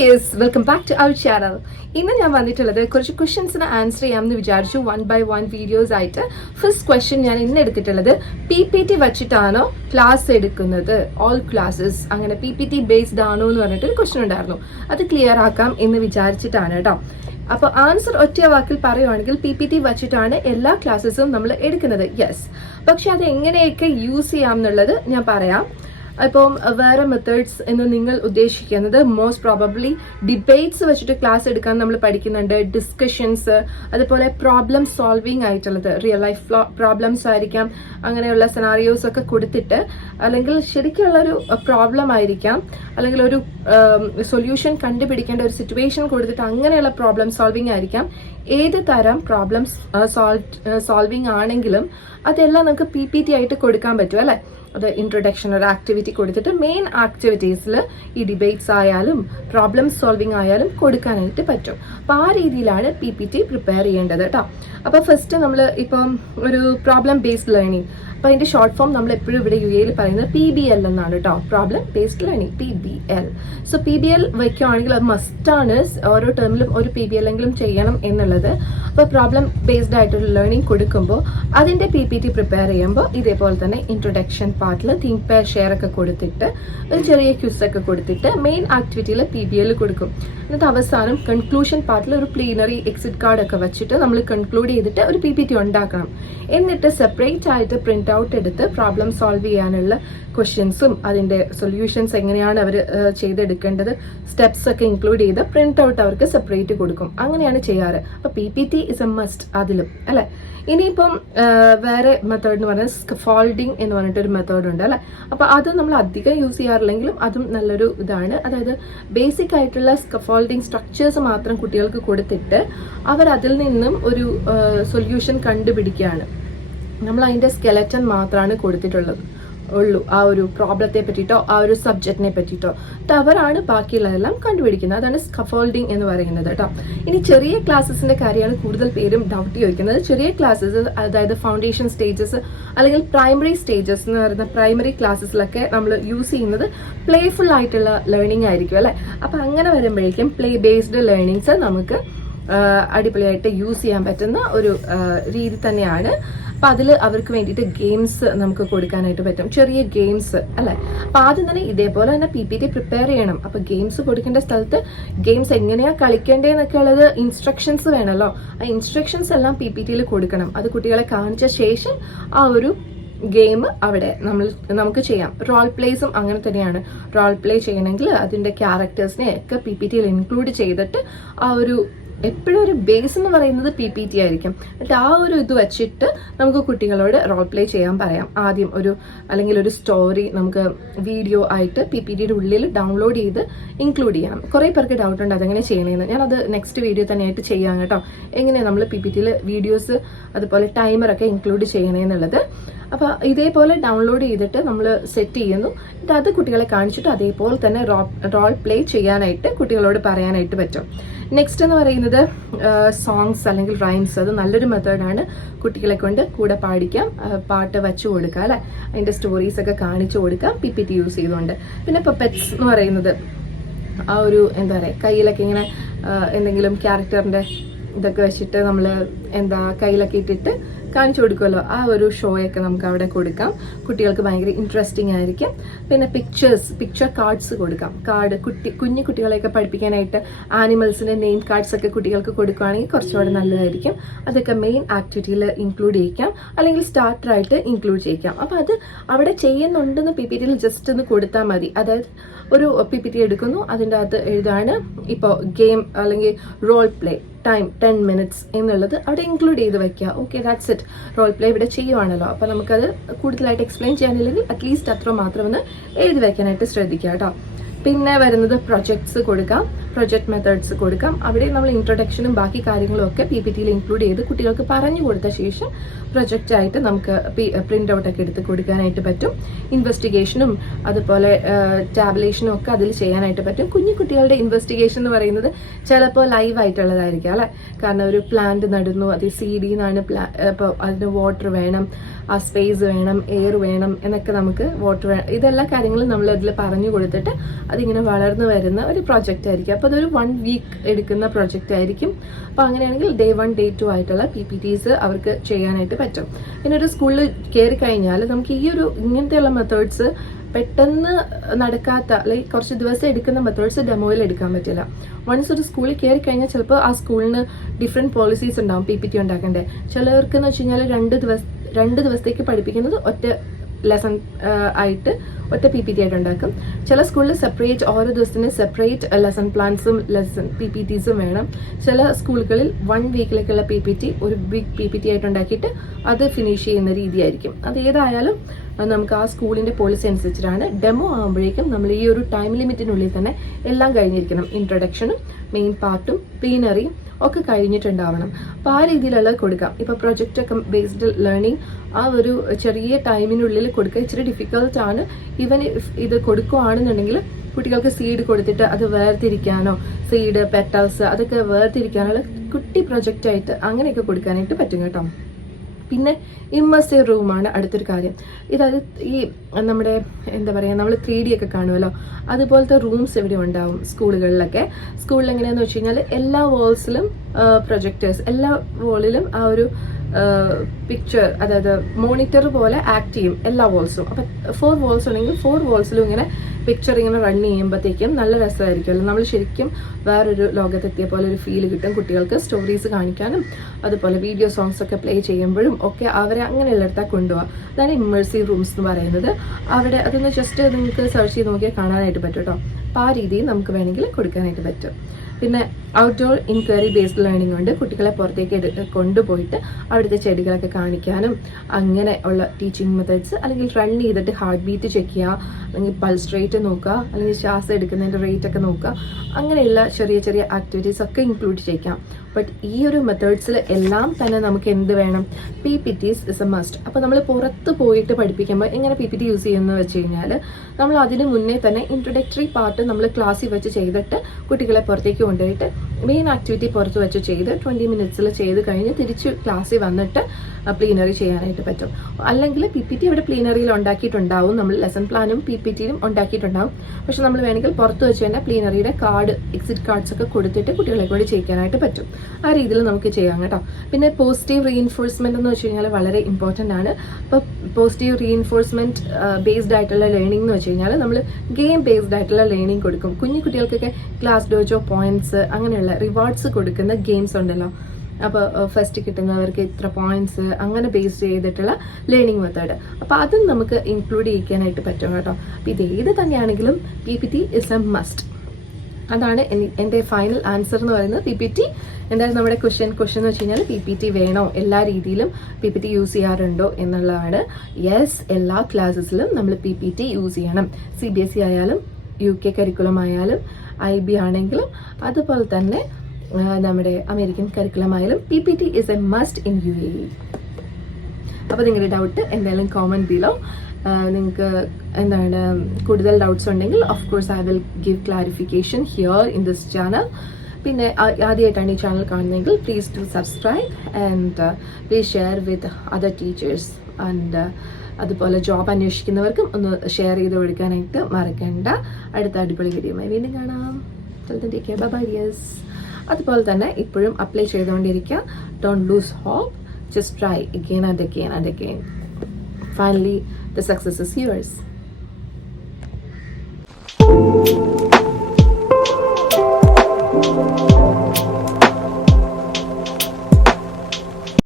Dears, welcome back to our channel. ഇന്ന് ഞാൻ വന്നിട്ടുള്ളത് കുറച്ച് ക്വസ്റ്റ്യൻസിന് ആൻസർ ചെയ്യാമെന്ന് വിചാരിച്ചു. 1 by 1 വീഡിയോസ് ആയിട്ട്. ഫസ്റ്റ് ക്വസ്റ്റ്യൻ ഞാൻ ഇന്ന് എടുത്തിട്ടുള്ളത് PPT വച്ചിട്ടാണോ ക്ലാസ് എടുക്കുന്നത്, ഓൾ ക്ലാസ്സസ് അങ്ങനെ PPT ബേസ്ഡ് ആണോ എന്ന് പറഞ്ഞിട്ടൊരു ക്വസ്റ്റ്യൻ ഉണ്ടായിരുന്നു. അത് ക്ലിയർ ആക്കാം എന്ന് വിചാരിച്ചിട്ടാണ് കേട്ടോ. അപ്പൊ ആൻസർ ഒറ്റ വാക്കിൽ പറയുവാണെങ്കിൽ PPT വച്ചിട്ടാണ് എല്ലാ ക്ലാസ്സസും നമ്മൾ എടുക്കുന്നത്. യെസ്, പക്ഷെ അത് എങ്ങനെയൊക്കെ യൂസ് ചെയ്യാം എന്നുള്ളത് ഞാൻ പറയാം. ഇപ്പം വേറെ മെത്തേഡ്സ് എന്ന് നിങ്ങൾ ഉദ്ദേശിക്കുന്നത് മോസ്റ്റ് പ്രോബബ്ലി ഡിബേറ്റ്സ് വെച്ചിട്ട് ക്ലാസ് എടുക്കാൻ നമ്മൾ പഠിക്കുന്നുണ്ട്. ഡിസ്കഷൻസ്, അതുപോലെ പ്രോബ്ലം സോൾവിങ് ആയിട്ടുള്ളത്, റിയൽ ലൈഫ് പ്രോബ്ലംസ് ആയിരിക്കാം, അങ്ങനെയുള്ള സെനാറിയോസ് ഒക്കെ കൊടുത്തിട്ട്, അല്ലെങ്കിൽ ശരിക്കുള്ളൊരു പ്രോബ്ലം ആയിരിക്കാം, അല്ലെങ്കിൽ ഒരു സൊല്യൂഷൻ കണ്ടുപിടിക്കേണ്ട ഒരു സിറ്റുവേഷൻ കൊടുത്തിട്ട് അങ്ങനെയുള്ള പ്രോബ്ലം സോൾവിങ് ആയിരിക്കാം. ഏത് തരം പ്രോബ്ലം സോൾവിങ് ആണെങ്കിലും അതെല്ലാം നമുക്ക് PPT ആയിട്ട് കൊടുക്കാൻ പറ്റും അല്ലെ. അത് ഇൻട്രൊഡക്ഷൻ ഒരു ആക്ടിവിറ്റി കൊടുത്തിട്ട് മെയിൻ ആക്ടിവിറ്റീസിൽ ഈ ഡിബേറ്റ്സ് ആയാലും പ്രോബ്ലം സോൾവിങ് ആയാലും കൊടുക്കാനായിട്ട് പറ്റും. അപ്പൊ ആ രീതിയിലാണ് PPT പ്രിപ്പയർ ചെയ്യേണ്ടത് കേട്ടോ. അപ്പൊ ഫസ്റ്റ് നമ്മൾ ഇപ്പം ഒരു പ്രോബ്ലം ബേസ്ഡ് ലേണിംഗ്, അപ്പൊ അതിന്റെ ഷോർട്ട് ഫോം നമ്മൾ എപ്പോഴും ഇവിടെ UAE പറയുന്നത് PBL എന്നാണ് കേട്ടോ. Problem based learning, PBL. So PBL വയ്ക്കുകയാണെങ്കിൽ അത് മസ്റ്റാണ് ഓരോ ടേമിലും ഒരു PBL എങ്കിലും ചെയ്യണം എന്നുള്ളത്. അപ്പൊ പ്രോബ്ലം ബേസ്ഡ് ആയിട്ടൊരു ലേണിംഗ് കൊടുക്കുമ്പോൾ അതിന്റെ PPT പ്രിപ്പയർ ചെയ്യുമ്പോൾ ഇതേപോലെ തന്നെ ഇൻട്രൊഡക്ഷൻ പാർട്ടിൽ തിങ്ക് പെയർ ഷെയർ ഒക്കെ കൊടുത്തിട്ട് ഒരു ചെറിയ ക്യൂസ് ഒക്കെ കൊടുത്തിട്ട് മെയിൻ ആക്ടിവിറ്റിയിൽ PBL കൊടുക്കും. എന്നിട്ട് അവസാനം കൺക്ലൂഷൻ പാർട്ടിൽ ഒരു പ്ലീനറി എക്സിറ്റ് കാർഡ് ഒക്കെ വെച്ചിട്ട് നമ്മൾ കൺക്ലൂഡ് ചെയ്തിട്ട് ഒരു PPT ഉണ്ടാക്കണം. എന്നിട്ട് സെപ്പറേറ്റ് ആയിട്ട് പ്രിന്റ് ഔട്ട് എടുത്ത് പ്രോബ്ലം സോൾവ് ചെയ്യാനുള്ള ക്വസ്റ്റ്യൻസും അതിന്റെ സൊല്യൂഷൻസ് എങ്ങനെയാണ് അവർ ചെയ്തെടുക്കേണ്ടത്, സ്റ്റെപ്സ് ഒക്കെ ഇൻക്ലൂഡ് ചെയ്ത് പ്രിന്റ് ഔട്ട് അവർക്ക് സെപ്പറേറ്റ് കൊടുക്കും. അങ്ങനെയാണ് ചെയ്യാറ്. അപ്പൊ PPT ഇസ് എ മസ്റ്റ് അതിലും അല്ലെ. ഇനിയിപ്പം വേറെ മെത്തേഡ് എന്ന് പറഞ്ഞാൽ സ്കഫോൾഡിങ് എന്ന് പറഞ്ഞിട്ടൊരു മെത്തേഡ് ഉണ്ട് അല്ലെ. അപ്പൊ അത് നമ്മൾ അധികം യൂസ് ചെയ്യാറില്ലെങ്കിലും അതും നല്ലൊരു ഇതാണ്. അതായത് ബേസിക് ആയിട്ടുള്ള സ്കഫോൾഡിങ് സ്ട്രക്ചേഴ്സ് മാത്രം കുട്ടികൾക്ക് കൊടുത്തിട്ട് അവർ അതിൽ നിന്നും ഒരു സൊല്യൂഷൻ കണ്ടുപിടിക്കുകയാണ്. നമ്മൾ അതിന്റെ സ്കെലറ്റൻ മാത്രമാണ് കൊടുത്തിട്ടുള്ളത് ഉള്ളൂ, ആ ഒരു പ്രോബ്ലത്തെ പറ്റിയിട്ടോ ആ ഒരു സബ്ജക്റ്റിനെ പറ്റിയിട്ടോ. അവരാണ് ബാക്കിയുള്ളതെല്ലാം കണ്ടുപിടിക്കുന്നത്. അതാണ് സ്കഫോൾഡിങ് എന്ന് പറയുന്നത് കേട്ടോ. ഇനി ചെറിയ ക്ലാസ്സസിന്റെ കാര്യമാണ് കൂടുതൽ പേരും ഡൗട്ട് ചോദിക്കുന്നത്. ചെറിയ ക്ലാസ്സസ്, അതായത് ഫൗണ്ടേഷൻ സ്റ്റേജസ് അല്ലെങ്കിൽ പ്രൈമറി സ്റ്റേജസ് എന്ന് പറയുന്ന പ്രൈമറി ക്ലാസ്സസിലൊക്കെ നമ്മൾ യൂസ് ചെയ്യുന്നത് പ്ലേഫുൾ ആയിട്ടുള്ള ലേണിംഗ് ആയിരിക്കും അല്ലെ. അപ്പൊ അങ്ങനെ വരുമ്പോഴേക്കും പ്ലേ ബേസ്ഡ് ലേണിംഗ്സ് നമുക്ക് അടിപൊളിയായിട്ട് യൂസ് ചെയ്യാൻ പറ്റുന്ന ഒരു രീതി തന്നെയാണ്. അപ്പൊ അതിൽ അവർക്ക് വേണ്ടിയിട്ട് ഗെയിംസ് നമുക്ക് കൊടുക്കാനായിട്ട് പറ്റും, ചെറിയ ഗെയിംസ് അല്ലെ. അപ്പൊ ആദ്യം തന്നെ ഇതേപോലെ തന്നെ PPT പ്രിപ്പയർ ചെയ്യണം. അപ്പൊ ഗെയിംസ് കൊടുക്കേണ്ട സ്ഥലത്ത് ഗെയിംസ് എങ്ങനെയാ കളിക്കേണ്ടതെന്നൊക്കെ ഉള്ളത് ഇൻസ്ട്രക്ഷൻസ് വേണമല്ലോ. ആ ഇൻസ്ട്രക്ഷൻസ് എല്ലാം PPTയിൽ കൊടുക്കണം. അത് കുട്ടികളെ കാണിച്ച ശേഷം ആ ഒരു ഗെയിം അവിടെ നമുക്ക് ചെയ്യാം. റോൾ പ്ലേസും അങ്ങനെ തന്നെയാണ്. റോൾ പ്ലേ ചെയ്യണമെങ്കിൽ അതിന്റെ ക്യാരക്ടേഴ്സിനെ ഒക്കെ PPTയിൽ ഇൻക്ലൂഡ് ചെയ്തിട്ട് ആ ഒരു എപ്പോഴും ഒരു ബേസ് എന്ന് പറയുന്നത് PPT ആയിരിക്കും. എന്നിട്ട് ആ ഒരു ഇത് വെച്ചിട്ട് നമുക്ക് കുട്ടികളോട് റോൾ പ്ലേ ചെയ്യാൻ പറയാം. ആദ്യം അല്ലെങ്കിൽ ഒരു സ്റ്റോറി നമുക്ക് വീഡിയോ ആയിട്ട് PPTയുടെ ഉള്ളിൽ ഡൗൺലോഡ് ചെയ്ത് ഇൻക്ലൂഡ് ചെയ്യണം. കുറെ പേർക്ക് ഡൗട്ട് ഉണ്ട് അതെങ്ങനെ ചെയ്യണമെന്ന്. ഞാനത് നെക്സ്റ്റ് വീഡിയോ തന്നെയായിട്ട് ചെയ്യാം കേട്ടോ. എങ്ങനെയാണ് നമ്മൾ PPTയിൽ വീഡിയോസ് അതുപോലെ ടൈമറൊക്കെ ഇൻക്ലൂഡ് ചെയ്യണമെന്നുള്ളത്. അപ്പൊ ഇതേപോലെ ഡൗൺലോഡ് ചെയ്തിട്ട് നമ്മൾ സെറ്റ് ചെയ്യുന്നു. എന്നിട്ട് അത് കുട്ടികളെ കാണിച്ചിട്ട് അതേപോലെ തന്നെ റോൾ പ്ലേ ചെയ്യാനായിട്ട് കുട്ടികളോട് പറയാനായിട്ട് പറ്റും. നെക്സ്റ്റ് എന്ന് പറയുന്നത് സോങ്സ് അല്ലെങ്കിൽ റൈംസ്. അത് നല്ലൊരു മെത്തേഡാണ്. കുട്ടികളെ കൊണ്ട് കൂടെ പാടിക്കാം, പാട്ട് വെച്ചു കൊടുക്കാം അല്ലെ. അതിന്റെ സ്റ്റോറീസ് ഒക്കെ കാണിച്ചു കൊടുക്കാം PPT യൂസ് ചെയ്തുകൊണ്ട്. പിന്നെ പെറ്റ്സ് എന്ന് പറയുന്നത് ആ ഒരു എന്താ പറയുക, കയ്യിലൊക്കെ ഇങ്ങനെ എന്തെങ്കിലും ക്യാരക്ടറിന്റെ ഇതൊക്കെ വെച്ചിട്ട് നമ്മൾ കയ്യിലൊക്കെ ഇട്ടിട്ട് കാണിച്ചു കൊടുക്കുമല്ലോ. ആ ഒരു ഷോയൊക്കെ നമുക്ക് അവിടെ കൊടുക്കാം. കുട്ടികൾക്ക് ഭയങ്കര ഇൻട്രസ്റ്റിംഗ് ആയിരിക്കും. പിന്നെ പിക്ചർ കാർഡ്സ് കൊടുക്കാം. കുഞ്ഞു കുട്ടികളെയൊക്കെ പഠിപ്പിക്കാനായിട്ട് ആനിമൽസിന്റെ നെയിം കാർഡ്സ് ഒക്കെ കുട്ടികൾക്ക് കൊടുക്കുകയാണെങ്കിൽ കുറച്ചുകൂടെ നല്ലതായിരിക്കും. അതൊക്കെ മെയിൻ ആക്ടിവിറ്റിയിൽ ഇൻക്ലൂഡ് ചെയ്യിക്കാം, അല്ലെങ്കിൽ സ്റ്റാർട്ടറായിട്ട് ഇൻക്ലൂഡ് ചെയ്യിക്കാം. അപ്പൊ അത് അവിടെ ചെയ്യുന്നുണ്ടെന്ന് PPTയിൽ ജസ്റ്റ് ഒന്ന് കൊടുത്താൽ മതി. അതായത് ഒരു PPT എടുക്കുന്നു, അതിൻ്റെ അകത്ത് എഴുതാണ് ഇപ്പോൾ ഗെയിം അല്ലെങ്കിൽ റോൾ പ്ലേ ടൈം 10 minutes എന്നുള്ളത് അവിടെ ഇൻക്ലൂഡ് ചെയ്ത് വെക്കുക. Okay, that's it. Role play ഇവിടെ ചെയ്യുവാണല്ലോ. അപ്പൊ നമുക്കത് കൂടുതലായിട്ട് എക്സ്പ്ലെയിൻ ചെയ്യാനില്ലെങ്കിൽ അറ്റ്ലീസ്റ്റ് അത്ര മാത്രം ഒന്ന് എഴുതി വെക്കാനായിട്ട് ശ്രദ്ധിക്കുക കേട്ടോ. പിന്നെ വരുന്നത് പ്രൊജക്ട്സ് കൊടുക്കാം, പ്രൊജക്ട് മെത്തേഡ്സ് കൊടുക്കാം. അവിടെ നമ്മൾ ഇൻട്രൊഡക്ഷനും ബാക്കി കാര്യങ്ങളും ഒക്കെ PPTയിൽ ഇൻക്ലൂഡ് ചെയ്ത് കുട്ടികൾക്ക് പറഞ്ഞു കൊടുത്ത ശേഷം പ്രൊജക്റ്റ് ആയിട്ട് നമുക്ക് പ്രിന്റ് ഔട്ട് ഒക്കെ എടുത്ത് കൊടുക്കാനായിട്ട് പറ്റും. ഇൻവെസ്റ്റിഗേഷനും അതുപോലെ ടാബുലേഷനും ഒക്കെ അതിൽ ചെയ്യാനായിട്ട് പറ്റും. കുഞ്ഞു കുട്ടികളുടെ ഇൻവെസ്റ്റിഗേഷൻ എന്ന് പറയുന്നത് ചിലപ്പോൾ ലൈവ് ആയിട്ടുള്ളതായിരിക്കും അല്ലെ. കാരണം ഒരു പ്ലാന്റ് നടുന്നു, അത് സീഡിൽ നിന്നാണ് ഇപ്പോൾ അതിന് വാട്ടർ വേണം, ആ സ്പേസ് വേണം, എയർ വേണം എന്നൊക്കെ നമുക്ക് വാട്ടർ വേണം. ഇതെല്ലാ കാര്യങ്ങളും നമ്മൾ അതിൽ പറഞ്ഞു കൊടുത്തിട്ട് അതിങ്ങനെ വളർന്നു വരുന്ന ഒരു പ്രോജക്റ്റ് ആയിരിക്കും. അപ്പോൾ അതൊരു 1 വീക്ക് എടുക്കുന്ന പ്രൊജക്റ്റ് ആയിരിക്കും. അപ്പോൾ അങ്ങനെയാണെങ്കിൽ Day 1 Day 2 ആയിട്ടുള്ള PPTs അവർക്ക് ചെയ്യാനായിട്ട് പറ്റും. പിന്നെ ഒരു സ്കൂളിൽ കയറി കഴിഞ്ഞാൽ നമുക്ക് ഈ ഒരു ഇങ്ങനത്തെയുള്ള മെത്തേഡ്സ് പെട്ടെന്ന് നടക്കാത്ത ലൈക്ക് കുറച്ച് ദിവസം എടുക്കുന്ന മെത്തേഡ്സ് ഡെമോയിൽ എടുക്കാൻ പറ്റില്ല. വൺസ് ഒരു സ്കൂളിൽ കയറി കഴിഞ്ഞാൽ ചിലപ്പോൾ ആ സ്കൂളിന് ഡിഫറെൻറ്റ് പോളിസീസ് ഉണ്ടാവും PPT ഉണ്ടാക്കേണ്ടത്. ചിലർക്ക് എന്ന് വെച്ച് കഴിഞ്ഞാൽ 2 ദിവസത്തേക്ക് പഠിപ്പിക്കുന്നത് ഒറ്റ ലെസൺ ആയിട്ട് ഒറ്റ PPT ആയിട്ട് ഉണ്ടാക്കും. ചില സ്കൂളിൽ സെപ്പറേറ്റ് ഓരോ ദിവസത്തിന് സെപ്പറേറ്റ് ലെസൺ പ്ലാൻസും PPTസും വേണം. ചില സ്കൂളുകളിൽ 1 വീക്കിലേക്കുള്ള PPT ഒരു ബിഗ് PPT ആയിട്ട് ഉണ്ടാക്കിയിട്ട് അത് ഫിനിഷ് ചെയ്യുന്ന രീതിയായിരിക്കും. അത് ഏതായാലും നമുക്ക് ആ സ്കൂളിന്റെ പോളിസി അനുസരിച്ചിട്ടാണ്. ഡെമോ ആകുമ്പോഴേക്കും നമ്മൾ ഈ ഒരു ടൈം ലിമിറ്റിനുള്ളിൽ തന്നെ എല്ലാം കഴിഞ്ഞിരിക്കണം. ഇൻട്രൊഡക്ഷനും മെയിൻ പാർട്ടും പ്ലീനറിയും ഒക്കെ കഴിഞ്ഞിട്ടുണ്ടാവണം. അപ്പോൾ ആ രീതിയിലുള്ള കൊടുക്കാം. ഇപ്പോൾ പ്രൊജക്റ്റ് ഒക്കെ ബേസ്ഡ് ലേണിംഗ് ആ ഒരു ചെറിയ ടൈമിനുള്ളിൽ കൊടുക്കുക ഇച്ചിരി ഡിഫിക്കൽട്ട്. ഈവൻ ഇത് കൊടുക്കുകയാണെന്നുണ്ടെങ്കിൽ കുട്ടികൾക്ക് സീഡ് കൊടുത്തിട്ട് അത് വേർതിരിക്കാനോ സീഡ് പെറ്റൽസ് അതൊക്കെ വേർതിരിക്കാനുള്ള കുട്ടി പ്രൊജക്റ്റായിട്ട് അങ്ങനെയൊക്കെ കൊടുക്കാനായിട്ട് പറ്റും കേട്ടോ. പിന്നെ ഇമ്മേഴ്സീവ് റൂമാണ് അടുത്തൊരു കാര്യം. ഇതായത് ഈ നമ്മുടെ എന്താ പറയുക, നമ്മൾ 3D ഒക്കെ കാണുമല്ലോ, അതുപോലത്തെ റൂംസ് ഇവിടെ ഉണ്ടാവും സ്കൂളുകളിലൊക്കെ. സ്കൂളിൽ എങ്ങനെയാണെന്ന് വെച്ച് കഴിഞ്ഞാൽ എല്ലാ വാൾസിലും പ്രൊജക്ടേഴ്സ്, എല്ലാ വാളിലും ആ ഒരു പിക്ചർ, അതായത് മോണിറ്റർ പോലെ ആക്ട് ചെയ്യും എല്ലാ വാൾസും. അപ്പം 4 വാൾസ് ഉണ്ടെങ്കിൽ 4 വാൾസിലും ഇങ്ങനെ പിക്ചർ ഇങ്ങനെ റൺ ചെയ്യുമ്പോഴത്തേക്കും നല്ല രസമായിരിക്കുമല്ലോ. നമ്മൾ ശരിക്കും വേറൊരു ലോകത്തെത്തിയ പോലെ ഒരു ഫീൽ കിട്ടും. കുട്ടികൾക്ക് സ്റ്റോറീസ് കാണിക്കാനും അതുപോലെ വീഡിയോ സോങ്സ് ഒക്കെ പ്ലേ ചെയ്യുമ്പോഴും ഒക്കെ അവരെ അങ്ങനെയുള്ളിടത്താൽ കൊണ്ടുപോകാം. അതാണ് ഇമ്മേഴ്സീവ് റൂംസ് എന്ന് പറയുന്നത്. അവിടെ അതൊന്ന് ജസ്റ്റ് നിങ്ങൾക്ക് സെർച്ച് ചെയ്ത് നോക്കിയാൽ കാണാനായിട്ട് പറ്റും കേട്ടോ. അപ്പോൾ ആ രീതിയിൽ നമുക്ക് വേണമെങ്കിൽ കൊടുക്കാനായിട്ട് പറ്റും. പിന്നെ ഔട്ട്ഡോർ ഇൻക്വയറി ബേസ്ഡ് ലേണിംഗ് ഉണ്ട്. കുട്ടികളെ പുറത്തേക്ക് കൊണ്ടുപോയിട്ട് അവിടുത്തെ ചെടികളൊക്കെ കാണിക്കാനും അങ്ങനെ ഉള്ള ടീച്ചിങ് മെത്തേഡ്സ്, അല്ലെങ്കിൽ റൺ ചെയ്തിട്ട് ഹാർട്ട് ബീറ്റ് ചെക്ക് ചെയ്യുക, അല്ലെങ്കിൽ പൾസ് റേറ്റ് നോക്കുക, അല്ലെങ്കിൽ ശ്വാസം എടുക്കുന്നതിൻ്റെ റേറ്റ് ഒക്കെ നോക്കുക, അങ്ങനെയുള്ള ചെറിയ ചെറിയ ആക്ടിവിറ്റീസ് ഒക്കെ ഇൻക്ലൂഡ് ചെയ്യാം. ബട്ട് ഈ ഒരു മെത്തേഡ്സിൽ എല്ലാം തന്നെ നമുക്ക് എന്ത് വേണം? PPTs is A must. അപ്പോൾ നമ്മൾ പുറത്ത് പോയിട്ട് പഠിപ്പിക്കുമ്പോൾ എങ്ങനെ PPT യൂസ് ചെയ്യുന്നത് വെച്ച് കഴിഞ്ഞാൽ നമ്മൾ അതിന് മുന്നേ തന്നെ ഇൻട്രൊഡക്ടറി പാർട്ട് നമ്മൾ ക്ലാസ്സിൽ വെച്ച് ചെയ്തിട്ട് കുട്ടികളെ പുറത്തേക്ക് കൊണ്ടുപോയിട്ട് മെയിൻ ആക്ടിവിറ്റി പുറത്ത് വെച്ച് ചെയ്ത് 20 മിനിറ്റ്സിൽ ചെയ്ത് കഴിഞ്ഞ് തിരിച്ച് ക്ലാസ്സിൽ വന്നിട്ട് പ്ലീനറി ചെയ്യാനായിട്ട് പറ്റും. അല്ലെങ്കിൽ PPT ഇവിടെ പ്ലീനറിയിൽ ഉണ്ടാക്കിയിട്ടുണ്ടാവും, നമ്മൾ ലെസൺ പ്ലാനും PPTയും ഉണ്ടാക്കിയിട്ടുണ്ടാവും. പക്ഷെ നമ്മൾ വേണമെങ്കിൽ പുറത്ത് വെച്ച് തന്നെ പ്ലീനറിയുടെ കാർഡ്, എക്സിറ്റ് കാർഡ്സ് ഒക്കെ കൊടുത്തിട്ട് കുട്ടികളെ കൂടി ചെയ്യിക്കാനായിട്ട് പറ്റും. ആ രീതിയിൽ നമുക്ക് ചെയ്യാം കേട്ടോ. പിന്നെ പോസിറ്റീവ് റീഇൻഫോഴ്സ്മെന്റ് എന്ന് വെച്ച് കഴിഞ്ഞാൽ വളരെ ഇമ്പോർട്ടൻ്റ് ആണ്. അപ്പോൾ പോസിറ്റീവ് റീഇൻഫോഴ്സ്മെന്റ് ബേസ്ഡ് ആയിട്ടുള്ള ലേണിംഗ് എന്ന് വെച്ച് കഴിഞ്ഞാൽ നമ്മൾ ഗെയിം ബേസ്ഡ് ആയിട്ടുള്ള ലേണിംഗ് കൊടുക്കും. കുഞ്ഞു കുട്ടികൾക്കൊക്കെ ക്ലാസ് ഡോജോ പോയിന്റ്സ് അങ്ങനെയുള്ള റിവാർഡ്സ് കൊടുക്കുന്ന ഗെയിംസ് ഉണ്ടല്ലോ. അപ്പോൾ ഫസ്റ്റ് കിട്ടുന്നവർക്ക് ഇത്ര പോയിന്റ്സ് അങ്ങനെ ബേസ് ചെയ്തിട്ടുള്ള ലേണിംഗ് മെത്തേഡ്, അപ്പോൾ അതും നമുക്ക് ഇൻക്ലൂഡ് ചെയ്യിക്കാനായിട്ട് പറ്റും കേട്ടോ. അപ്പോൾ ഇത് ഏത് തന്നെയാണെങ്കിലും PPT ഇസ് എ മസ്റ്റ്. അതാണ് എൻ്റെ ഫൈനൽ ആൻസർ എന്ന് പറയുന്നത്. PPT എന്തായാലും നമ്മുടെ ക്വസ്റ്റ്യൻ എന്ന് വെച്ച് കഴിഞ്ഞാൽ PPT വേണോ, എല്ലാ രീതിയിലും PPT യൂസ് ചെയ്യാറുണ്ടോ എന്നുള്ളതാണ്. യെസ്, എല്ലാ ക്ലാസ്സസിലും നമ്മൾ PPT യൂസ് ചെയ്യണം. CBSE ആയാലും UK കരിക്കുലം ആയാലും IB ആണെങ്കിലും അതുപോലെ തന്നെ നമ്മുടെ അമേരിക്കൻ കരിക്കുലം ആയാലും PPT is A must in UAE. അപ്പോൾ നിങ്ങളുടെ ഡൗട്ട് എന്തായാലും കോമന്റ് ബിലോ. നിങ്ങൾക്ക് എന്താണ് കൂടുതൽ ഡൗട്ട്സ് ഉണ്ടെങ്കിൽ of course I will give clarification here in this channel. പിന്നെ ആദ്യമായിട്ടാണ് ഈ ചാനൽ കാണുന്നതെങ്കിൽ please do subscribe and please share with other teachers. And അതുപോലെ ജോബ് അന്വേഷിക്കുന്നവർക്കും ഒന്ന് ഷെയർ ചെയ്ത് കൊടുക്കാനായിട്ട് മറക്കണ്ട. അടുത്ത അടിപൊളി വീഡിയോയുമായി വീണ്ടും കാണാം. Bye dears. അതുപോലെ തന്നെ ഇപ്പോഴും അപ്ലൈ ചെയ്തുകൊണ്ടിരിക്കുക. Don't lose hope, just try again and again and again. Finally the success is yours.